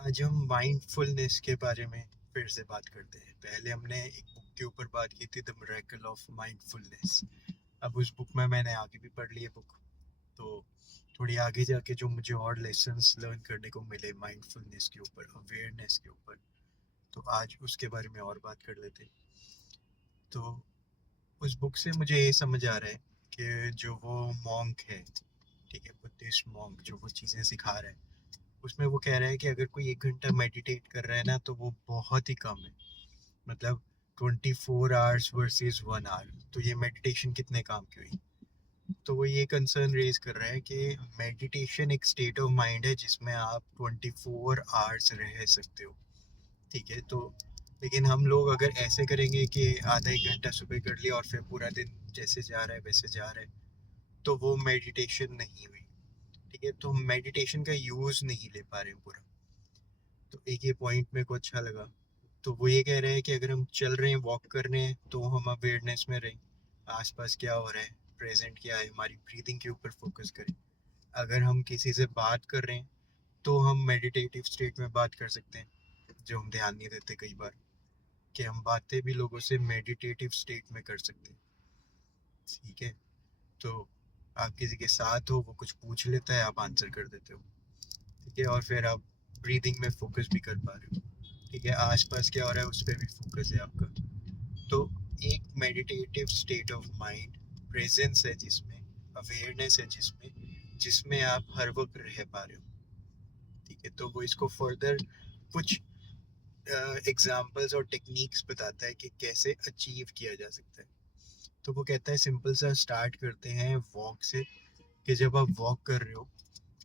आज हम माइंडफुलनेस के बारे में फिर से बात करते हैं। पहले हमने एक बुक के ऊपर बात की थी, द मिरेकल ऑफ माइंडफुलनेस। अब उस बुक में मैंने आगे भी पढ़ ली है बुक, तो थोड़ी आगे जाके जो मुझे और लेसन्स लर्न करने को मिले माइंडफुलनेस के ऊपर, अवेयरनेस के ऊपर, तो आज उसके बारे में और बात कर लेते हैं। तो उस बुक से मुझे ये समझ आ रहा है कि जो वो मॉन्क है, ठीक है, बुद्धिस्ट मॉन्क, जो वो चीज़ें सिखा रहा है, उसमें वो कह रहा है कि अगर कोई 1 घंटा मेडिटेट कर रहा है ना, तो वो बहुत ही कम है। मतलब 24 आवर्स वर्सेस 1 आवर, तो ये मेडिटेशन कितने काम की हुई। तो वो ये कंसर्न रेज कर रहा है कि मेडिटेशन एक स्टेट ऑफ माइंड है जिसमें आप 24 आवर्स रह सकते हो, ठीक है। तो लेकिन हम लोग अगर ऐसे करेंगे कि आधा 1 घंटा सुबह कर लिया और फिर पूरा दिन जैसे जा रहा है वैसे जा रहा है, तो वो मेडिटेशन नहीं हुई, ठीक है। तो हम मेडिटेशन का यूज़ नहीं ले पा रहे हैं पूरा। तो एक ये पॉइंट मेरे को अच्छा लगा। तो वो ये कह रहे हैं कि अगर हम चल रहे हैं, वॉक कर रहे हैं, तो हम अवेयरनेस में रहें, आसपास क्या हो रहा है, प्रेजेंट क्या है, हमारी ब्रीदिंग के ऊपर फोकस करें। अगर हम किसी से बात कर रहे हैं, तो हम मेडिटेटिव स्टेट में बात कर सकते हैं, जो हम ध्यान नहीं देते कई बार, कि हम बातें भी लोगों से मेडिटेटिव स्टेट में कर सकते हैं, ठीक है। तो आप किसी के साथ हो, वो कुछ पूछ लेता है, आप आंसर कर देते हो, ठीक है, और फिर आप ब्रीदिंग में फोकस भी कर पा रहे हो, ठीक है। आसपास क्या हो रहा है उस पर भी फोकस है आपका। तो एक meditative state of mind, presence है जिसमें, अवेयरनेस है जिसमें, जिसमें आप हर वक्त रह पा रहे हो, ठीक है। तो वो इसको फर्दर कुछ एग्जाम्पल्स और टेक्निक्स बताता है कि कैसे अचीव किया जा सकता है। तो वो कहता है सिंपल सा स्टार्ट करते हैं वॉक से, कि जब आप वॉक कर रहे हो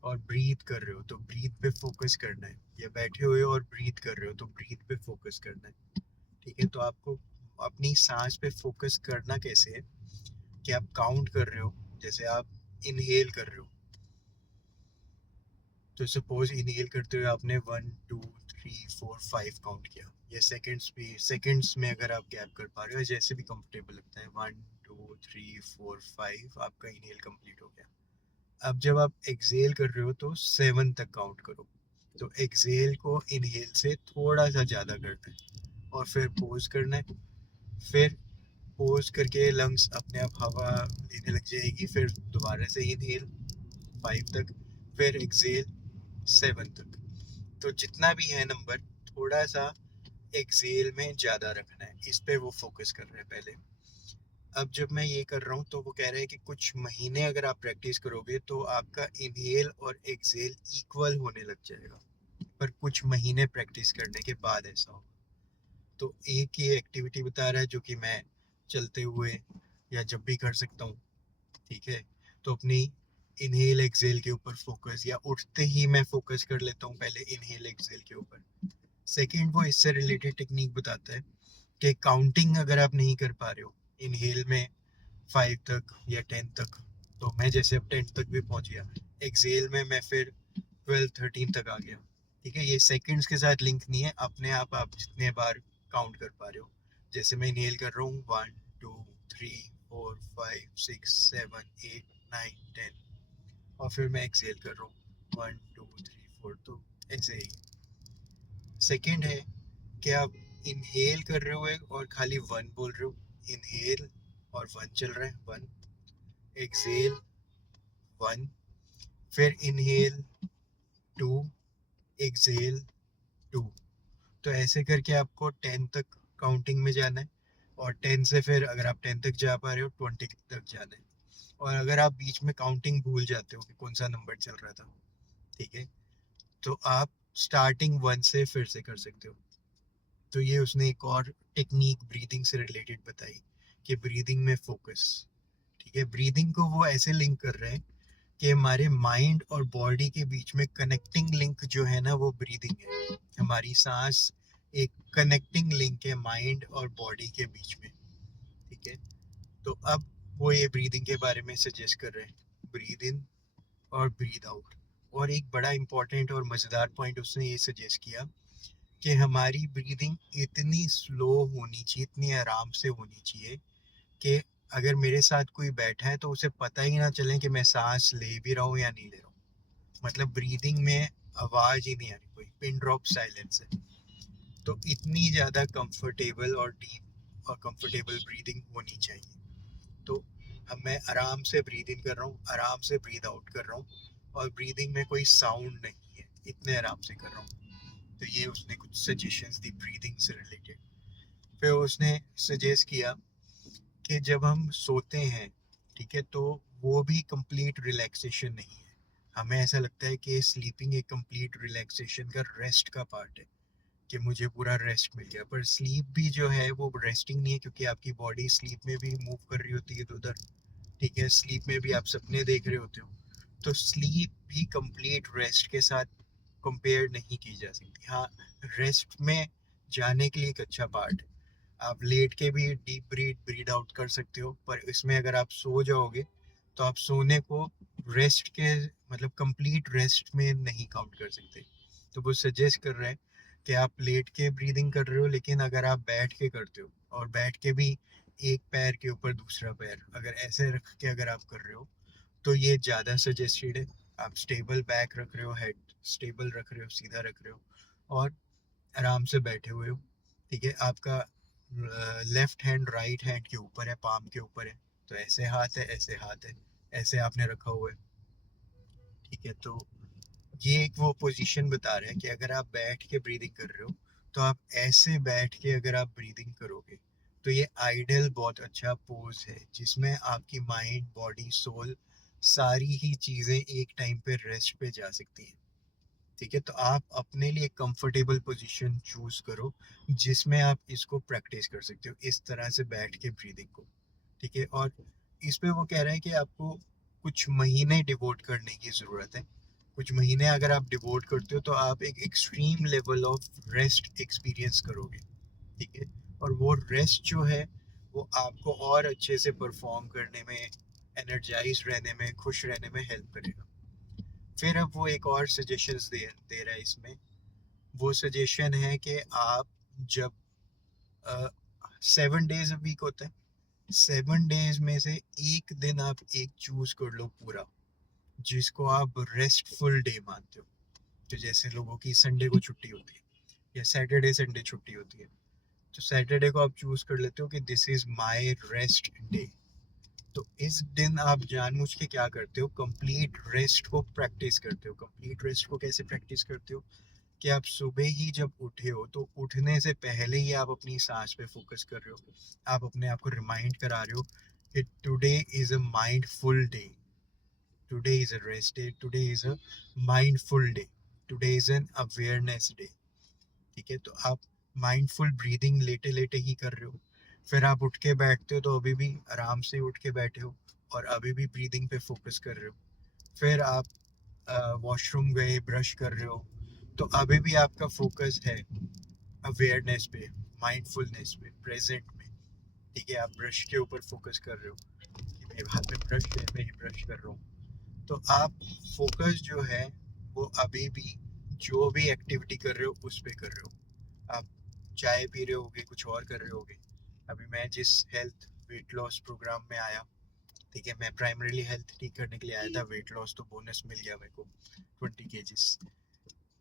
और ब्रीथ कर रहे हो, तो ब्रीथ पे फोकस करना है, या बैठे हुए हो और ब्रीथ कर रहे हो तो ब्रीथ पे फोकस करना है, ठीक है। तो आपको अपनी सांस पे फोकस करना कैसे है, कि आप काउंट कर रहे हो। जैसे आप इनहेल कर रहे हो, तो सपोज इनहेल करते हुए आपने 1 2 3 4 5 काउंट किया, या सेकंड्स भी, सेकंड्स में अगर आप गैप कर पा रहे हो, जैसे भी कंफर्टेबल लगता है, 1 2 3 4 5 आपका इनहेल कंप्लीट हो गया। अब जब आप एक्सेल कर रहे हो, तो 7 तक काउंट करो। तो एक्सेल को इनहेल से थोड़ा सा ज़्यादा करना है, और फिर पोज करना है। फिर पोज करके लंग्स अपने आप हवा लेने लग जाएगी, फिर दोबारा से इनहेल 5 तक, फिर एक्सेल 7 तक। तो जितना भी है नंबर, थोड़ा सा एक्सेल में ज़्यादा रखना है, इस पे वो फोकस कर रहे हैं पहले। अब जब मैं ये कर रहा हूँ, तो वो कह रहे हैं कि कुछ महीने अगर आप प्रैक्टिस करोगे, तो आपका इनहेल और एक्सेल इक्वल होने लग जाएगा। पर कुछ महीने प्रैक्टिस करने के बाद ऐसा होगा। तो एक ये एक्टिविटी बता रहा है जो कि मैं चलते हुए या जब भी कर सकता हूँ, ठीक है। तो अपनी इनहेल एक्सेल के ऊपर फोकस, या उठते ही मैं फोकस कर लेता हूँ पहले इनहेल एक्सेल के ऊपर। सेकंड, वो इससे रिलेटेड टेक्निक बताता है कि काउंटिंग अगर आप नहीं कर पा रहे हो इनहेल में 5 तक या 10 तक, तो मैं जैसे अब 10 तक भी पहुंच गया, एक्सेल में मैं फिर 12 13 तक आ गया, ठीक है। ये सेकंड्स के साथ लिंक नहीं है, अपने आप जितने बार काउंट कर पा रहे हो। जैसे मैं इनहेल कर रहा हूँ 1 2 3 4 5 6 7 8 9 10, और फिर मैं एक्सेल कर रहा हूँ 1 2 3 4, तो ऐसे ही। सेकंड है कि आप इनहेल कर रहे हो और खाली 1 बोल रहे हो, इनहेल और 1 चल रहा है, 1, एक्सेल 1, फिर इनहेल 2, एक्सेल 2। तो ऐसे करके आपको 10 तक काउंटिंग में जाना है, और 10 से फिर अगर आप 10 तक जा पा रहे हो, 20 तक जाना है। और अगर आप बीच में काउंटिंग भूल जाते हो कि कौन सा नंबर चल रहा था, ठीक है, तो आप स्टार्टिंग 1 से फिर से कर सकते हो। तो ये उसने एक और टेक्निक ब्रीदिंग से रिलेटेड बताई, कि ब्रीदिंग में फोकस, ठीक है। ब्रीदिंग को वो ऐसे लिंक कर रहे हैं कि हमारे माइंड और बॉडी के बीच में कनेक्टिंग लिंक जो है ना, वो ब्रीदिंग है। हमारी सांस एक कनेक्टिंग लिंक है माइंड और बॉडी के बीच में, ठीक है। तो अब वो ये ब्रीदिंग के बारे में सजेस्ट कर रहे हैं, ब्रीद इन और ब्रीद आउट। और एक बड़ा इंपॉर्टेंट और मज़ेदार पॉइंट उसने ये सजेस्ट किया कि हमारी ब्रीदिंग इतनी स्लो होनी चाहिए, इतनी आराम से होनी चाहिए, कि अगर मेरे साथ कोई बैठा है तो उसे पता ही ना चले कि मैं सांस ले भी रहा हूँ या नहीं ले रहा हूँ। मतलब ब्रीदिंग में आवाज ही नहीं आ रही, कोई पिन ड्रॉप साइलेंस है। तो इतनी ज़्यादा कंफर्टेबल और डीप और कंफर्टेबल ब्रीदिंग होनी चाहिए। तो अब मैं आराम से ब्रीद इन कर रहा हूँ, आराम से ब्रीद आउट कर रहा हूँ, और ब्रीदिंग में कोई साउंड नहीं है, इतने आराम से कर रहा हूँ। तो ये उसने कुछ सजेशंस दी ब्रीदिंग से रिलेटेड। फिर उसने सजेस्ट किया कि जब हम सोते हैं, ठीक है, तो वो भी कंप्लीट रिलैक्सेशन नहीं है। हमें ऐसा लगता है कि स्लीपिंग एक कंप्लीट रिलैक्सेशन का रेस्ट का पार्ट है, कि मुझे पूरा रेस्ट मिल गया, पर स्लीप भी जो है वो रेस्टिंग नहीं है, क्योंकि आपकी बॉडी स्लीप में भी मूव कर रही होती है इधर उधर। ठीक है, स्लीप में भी आप सपने देख रहे होते हो। तो स्लीप भी कंप्लीट रेस्ट के साथ कंपेयर नहीं की जा सकती। हाँ, रेस्ट में जाने के लिए एक अच्छा पार्ट है, आप लेट के भी डीप ब्रीड आउट कर सकते हो, पर इसमें अगर आप सो जाओगे तो आप सोने को रेस्ट के मतलब कंप्लीट रेस्ट में नहीं काउंट कर सकते। तो वो सजेस्ट कर रहे हैं कि आप लेट के ब्रीदिंग कर रहे हो, लेकिन अगर आप बैठ के करते हो, और बैठ के भी एक पैर के ऊपर दूसरा पैर अगर ऐसे रख के अगर आप कर रहे हो, तो ये ज़्यादा सजेस्टेड है। आप स्टेबल बैक रख रहे हो, हेड स्टेबल रख रहे हो, सीधा रख रहे हो, और आराम से बैठे हुए हो। ठीक है, आपका लेफ्ट हैंड राइट हैंड के ऊपर है, पाम के ऊपर है। तो ऐसे हाथ है, ऐसे हाथ है, ऐसे आपने रखा हुआ है। ठीक है, तो ये एक वो पोजीशन बता रहा है कि अगर आप बैठ के ब्रीदिंग कर रहे हो, तो आप ऐसे बैठ के अगर आप ब्रीदिंग करोगे, तो ये आइडल बहुत अच्छा पोज है, जिसमें आपकी माइंड बॉडी सोल सारी ही चीज़ें एक टाइम पे रेस्ट पे जा सकती हैं। ठीक है, तो आप अपने लिए कंफर्टेबल पोजीशन चूज करो, जिसमें आप इसको प्रैक्टिस कर सकते हो, इस तरह से बैठ के ब्रीदिंग को। ठीक है, और इस पे वो कह रहा है कि आपको कुछ महीने डिवोट करने की ज़रूरत है। कुछ महीने अगर आप डिवोट करते हो, तो आप एक extreme level of rest experience करोगे। ठीक है, और वो रेस्ट जो है वो आपको और अच्छे से परफॉर्म करने में, एनर्जाइज रहने में, खुश रहने में हेल्प करेगा। फिर अब वो एक और सजेशंस दे रहा है इसमें। वो सजेशन है कि आप जब 7 डेज अ वीक होता है, 7 डेज में से एक दिन आप एक चूज कर लो पूरा, जिसको आप रेस्टफुल डे मानते हो। तो जैसे लोगों की संडे को छुट्टी होती है, या सैटरडे संडे छुट्टी होती है, तो सैटरडे को आप चूज कर लेते हो कि this is my rest day. तो इस दिन आप जानबूझ के क्या करते हो, कंप्लीट रेस्ट को प्रैक्टिस करते हो। कंप्लीट रेस्ट को कैसे प्रैक्टिस करते हो, कि आप सुबह ही जब उठे हो, तो उठने से पहले ही आप अपनी सांस पे फोकस कर रहे हो। आप अपने आप को रिमाइंड करा रहे हो कि today is a mindful day, today is a rest day, today is a mindful day, today is an awareness day. ठीक है, तो आप माइंडफुल ब्रीदिंग लेटे लेटे ही कर रहे हो। फिर आप उठ के बैठते हो, तो अभी भी आराम से उठ के बैठे हो, और अभी भी ब्रीदिंग पे फोकस कर रहे हो। फिर आप वॉशरूम गए, ब्रश कर रहे हो, तो अभी भी आपका फोकस है अवेयरनेस पे, माइंडफुलनेस पे, प्रेजेंट में। ठीक है, आप ब्रश के ऊपर फोकस कर रहे हो कि मेरे हाथ में ब्रश है, मैं ये ब्रश कर रहा हूँ। तो आप फोकस जो है वो अभी भी जो भी एक्टिविटी कर रहे हो उस पे कर रहे हो। आप चाय पी रहे होगे, कुछ और कर रहे होगे। अभी मैं जिस हेल्थ वेट लॉस प्रोग्राम में आया, ठीक है, मैं प्राइमरीली हेल्थ ठीक करने के लिए आया था, वेट लॉस तो बोनस मिल गया मेरे को 20 kgs।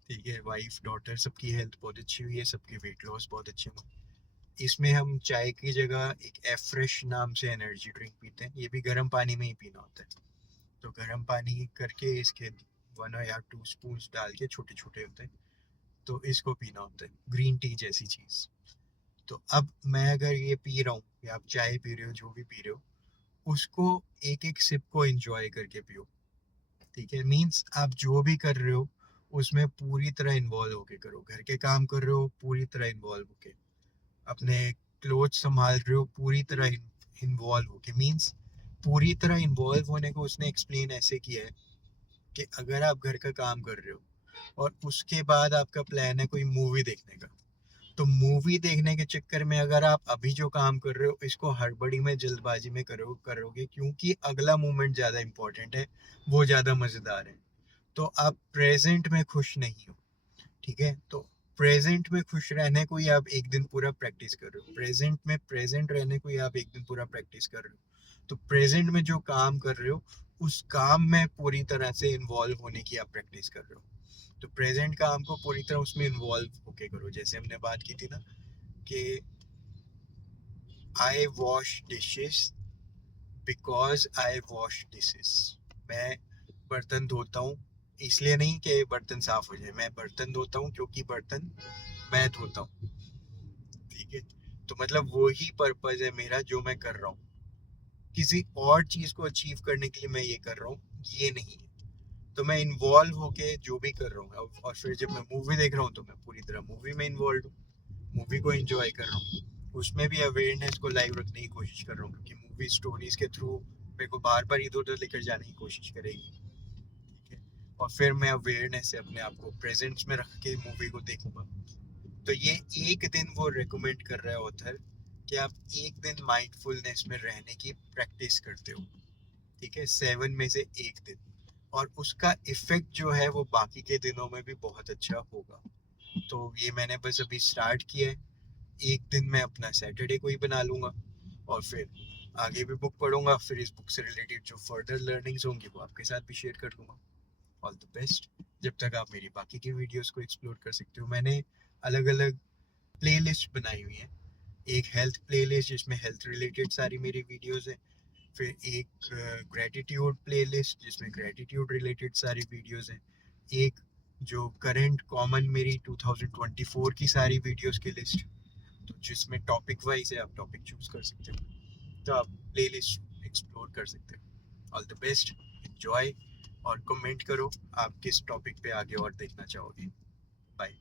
ठीक है, वाइफ डॉटर सबकी हेल्थ बहुत अच्छी हुई है, सबके वेट लॉस बहुत अच्छे हुए। इसमें हम चाय की जगह एक एफ फ्रेश नाम से एनर्जी ड्रिंक पीते हैं, ये भी गर्म पानी में ही पीना होता है। तो गर्म पानी करके इसके 1 या 2 स्पून डाल के, छोटे छोटे होते हैं, तो इसको पीना होता है, ग्रीन टी जैसी चीज़। तो अब मैं अगर ये पी रहा हूँ, या आप चाय पी रहे हो, जो भी पी रहे हो, उसको एक एक सिप को एंजॉय करके पियो। ठीक है, मीन्स आप जो भी कर रहे हो उसमें पूरी तरह इन्वॉल्व होके करो। घर के काम कर रहे हो, पूरी तरह इन्वॉल्व होके। अपने क्लोथ संभाल रहे हो, पूरी तरह इन्वॉल्व होके। मीन्स पूरी तरह इन्वॉल्व होने को उसने एक्सप्लेन ऐसे किया है कि अगर आप घर का काम कर रहे हो, और उसके बाद आपका प्लान है कोई मूवी देखने का, तो मूवी देखने के चक्कर में अगर आप अभी जो काम कर रहे हो इसको हड़बड़ी में, जल्दबाजी में करोगे, क्योंकि अगला मोमेंट ज़्यादा इंपॉर्टेंट है, वो ज़्यादा मज़ेदार है, तो आप प्रेजेंट में खुश नहीं हो। ठीक है, तो प्रेजेंट में खुश रहने को ही आप एक दिन पूरा प्रैक्टिस कर रहे हो, प्रेजेंट में प्रेजेंट रहने को ही आप एक दिन पूरा प्रैक्टिस कर रहे हो। तो प्रेजेंट में जो काम कर रहे हो उस काम में पूरी तरह से इन्वॉल्व होने की आप प्रैक्टिस कर रहे हो। तो प्रेजेंट काम को पूरी तरह उसमें इन्वॉल्व होके करो। जैसे हमने बात की थी ना कि I wash dishes because I wash dishes. मैं बर्तन धोता हूँ इसलिए नहीं कि बर्तन साफ हो जाए, मैं बर्तन धोता हूँ क्योंकि बर्तन मैं धोता हूँ। ठीक है, तो मतलब वही पर्पज है मेरा जो मैं कर रहा हूँ। किसी और चीज को अचीव करने के लिए मैं ये कर रहा हूँ, ये नहीं है। तो मैं इन्वॉल्व होके जो भी कर रहा हूँ, और फिर जब मैं मूवी देख रहा हूँ तो मैं पूरी तरह मूवी में इन्वॉल्व हूँ, मूवी को एंजॉय कर रहा हूँ। उसमें भी अवेयरनेस को लाइव रखने की कोशिश कर रहा हूँ, क्योंकि मूवी स्टोरीज के थ्रू मेरे को बार बार इधर उधर लेकर जाने की कोशिश करेगी। ठीक है, और फिर मैं अवेयरनेस से अपने आप को प्रेजेंस में रख के मूवी को देखूंगा। तो ये एक दिन वो रेकमेंड कर रहा है ऑथर कि आप एक दिन माइंडफुलनेस में रहने की प्रैक्टिस करते हो। ठीक है, 7 में से एक दिन, और उसका इफेक्ट जो है वो बाकी के दिनों में भी बहुत अच्छा होगा। तो ये मैंने बस अभी स्टार्ट किया है। एक दिन मैं अपना सैटरडे को ही बना लूंगा, और फिर आगे भी बुक पढ़ूंगा, फिर इस बुक से रिलेटेड जो फर्दर लर्निंग्स होंगी वो आपके साथ भी शेयर कर लूंगा। All the best. जब तक आप मेरी बाकी की वीडियोस को एक्सप्लोर कर सकते हो, मैंने अलग अलग प्लेलिस्ट बनाई हुई है। एक हेल्थ प्लेलिस्ट जिसमें हेल्थ रिलेटेड सारी मेरी वीडियोस हैं, फिर एक ग्रेटिट्यूड प्लेलिस्ट जिसमें ग्रेटिट्यूड रिलेटेड सारी वीडियोस हैं, एक जो करंट कॉमन मेरी 2024 की सारी वीडियोस की लिस्ट, तो जिसमें टॉपिक वाइज है, आप टॉपिक चूज कर सकते हो, तो आप प्लेलिस्ट एक्सप्लोर कर सकते हो। ऑल द बेस्ट, एंजॉय, और कमेंट करो आप किस टॉपिक पे आगे और देखना चाहोगे। बाय।